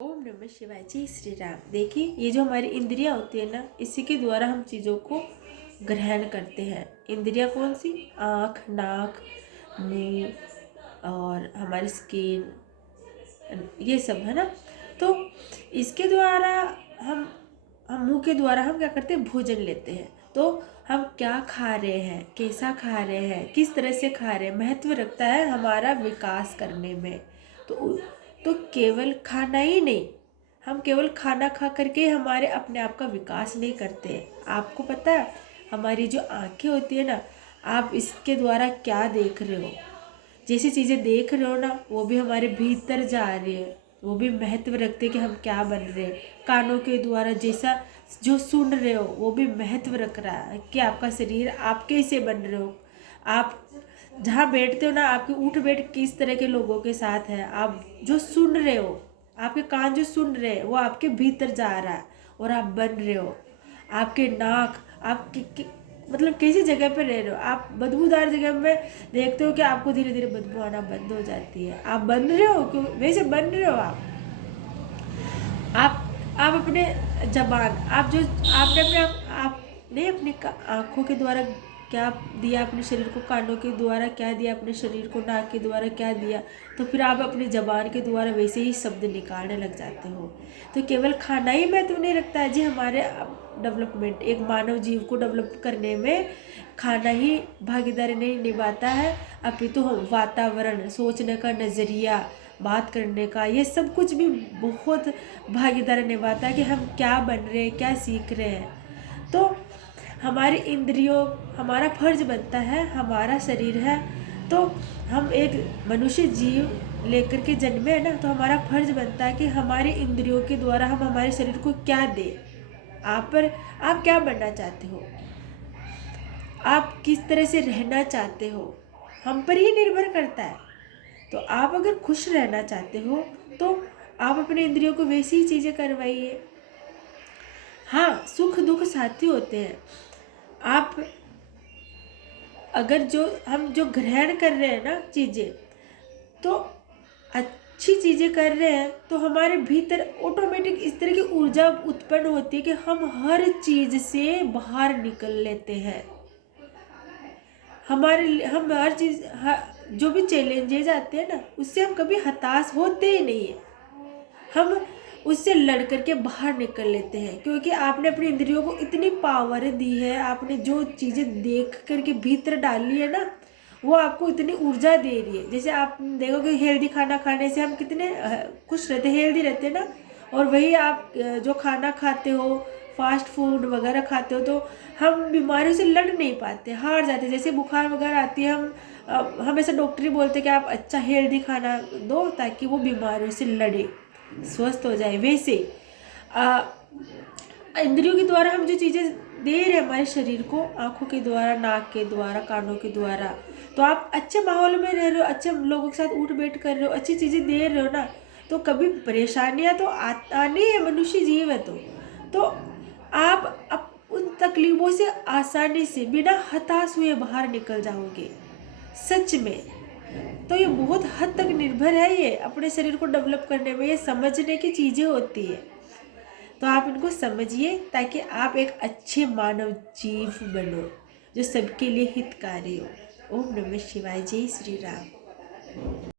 ओम नमः शिवाय। जय श्री राम। देखिए, ये जो हमारी इंद्रियां होती है ना, इसी के द्वारा हम चीज़ों को ग्रहण करते हैं। इंद्रियां कौन सी? आँख, नाक, मुंह और हमारी स्किन, ये सब है ना। तो इसके द्वारा हम मुंह के द्वारा हम क्या करते हैं? भोजन लेते हैं। तो हम क्या खा रहे हैं, कैसा खा रहे हैं, किस तरह से खा रहे हैं, महत्व रखता है हमारा विकास करने में। तो तो केवल खाना ही नहीं, हम केवल खाना खा करके हमारे अपने आप का विकास नहीं करते। आपको पता है, हमारी जो आंखें होती है ना, आप इसके द्वारा क्या देख रहे हो, जैसी चीज़ें देख रहे हो ना, वो भी हमारे भीतर जा रही है, वो भी महत्व रखते हैं कि हम क्या बन रहे हैं। कानों के द्वारा जैसा जो सुन रहे हो, वो भी महत्व रख रहा है कि आपका शरीर आप कैसे बन रहे हो। आप जहाँ बैठते हो ना, आपकी उठ बैठ किस तरह के लोगों के साथ है, आप जो सुन रहे हो, आपके कान जो सुन रहे हैं, वो आपके भीतर जा रहा है और आप बन रहे हो। आपके नाक, आप मतलब किसी जगह पर रह रहे हो, आप बदबूदार जगह में देखते हो कि आपको धीरे धीरे बदबू आना बंद हो जाती है। आप बन रहे हो, क्यों वैसे बन रहे हो आप आप अपने जबान, आप जो आपने अपने आपने अपनी आँखों के द्वारा क्या दिया अपने शरीर को, कानों के द्वारा क्या दिया अपने शरीर को, नाक के द्वारा क्या दिया, तो फिर आप अपनी जबान के द्वारा वैसे ही शब्द निकालने लग जाते हो। तो केवल खाना ही महत्व नहीं रखता है जी हमारे डेवलपमेंट, एक मानव जीव को डेवलप करने में खाना ही भागीदारी नहीं निभाता है, अपितु वातावरण, सोचने का नज़रिया, बात करने का, ये सब कुछ भी बहुत भागीदारी निभाता है कि हम क्या बन रहे हैं, क्या सीख रहे हैं। तो हमारी इंद्रियों, हमारा फर्ज बनता है, हमारा शरीर है, तो हम एक मनुष्य जीव लेकर के जन्मे है ना, तो हमारा फर्ज बनता है कि हमारी इंद्रियों के द्वारा हम हमारे शरीर को क्या दें। आप क्या बनना चाहते हो, आप किस तरह से रहना चाहते हो, हम पर ही निर्भर करता है। तो आप अगर खुश रहना चाहते हो तो आप अपने इंद्रियों को वैसी ही चीज़ें करवाइए। हाँ, सुख दुख साथी होते हैं। आप अगर हम जो ग्रहण कर रहे हैं ना चीज़ें, तो अच्छी चीज़ें कर रहे हैं, तो हमारे भीतर ऑटोमेटिक इस तरह की ऊर्जा उत्पन्न होती है कि हम हर चीज़ से बाहर निकल लेते हैं। हम हर चीज़, जो भी चैलेंजेज आते हैं ना, उससे हम कभी हताश होते ही नहीं है, हम उससे लड़ करके बाहर निकल लेते हैं। क्योंकि आपने अपनी इंद्रियों को इतनी पावर दी है, आपने जो चीज़ें देख करके भीतर डाली है ना, वो आपको इतनी ऊर्जा दे रही है। जैसे आप देखोगे हेल्दी खाना खाने से हम कितने खुश रहते हैं, हेल्दी रहते हैं ना। और वही आप जो खाना खाते हो, फास्ट फूड वगैरह खाते हो, तो हम बीमारियों से लड़ नहीं पाते, हार जाते हैं। जैसे बुखार वगैरह आती है, हम हमेशा डॉक्टर ही बोलते हैं कि आप अच्छा हेल्दी खाना दो ताकि वो बीमारियों से लड़े, स्वस्थ हो जाए। वैसे इंद्रियों के द्वारा हम जो चीज़ें दे रहे हैं हमारे शरीर को, आँखों के द्वारा, नाक के द्वारा, कानों के द्वारा, तो आप अच्छे माहौल में रह रहे हो, अच्छे लोगों के साथ उठ बैठ कर रहे हो, अच्छी चीज़ें दे रहे हो ना, तो कभी परेशानियाँ तो आनी है, मनुष्य जीव है। तो आप उन तकलीफ़ों से आसानी से बिना हताश हुए बाहर निकल जाओगे, सच में। तो ये बहुत हद तक निर्भर है, ये अपने शरीर को डेवलप करने में, ये समझने की चीज़ें होती है। तो आप इनको समझिए ताकि आप एक अच्छे मानव जीव बनो जो सबके लिए हितकारी हो। ओम नमः शिवाय। जय श्री राम।